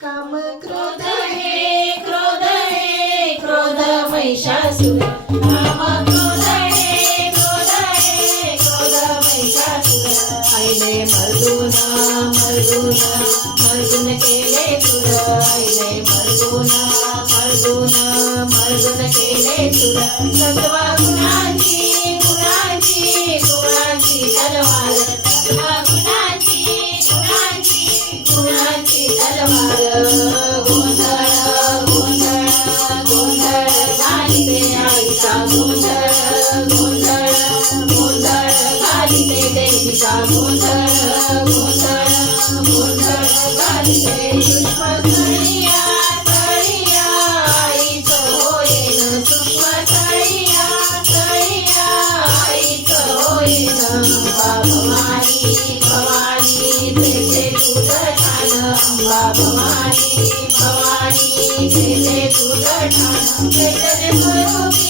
काम क्रोध हे क्रोध हे क्रोध महिषासुरा. काम क्रोध हे क्रोध हे क्रोध महिषासुरा. आईने मर्दुना मर्दुना मर्दुन केले तुरा. आईने मर्दुना मर्दुना मर्दुन केले तुरा. सत्वा गुणाची गुणाची गुणाची गोंधळ गोंधळ गोंधळ घालते पुष्पतळिया तळिया आईचं होईन पुष्पतळिया भवानी भवानी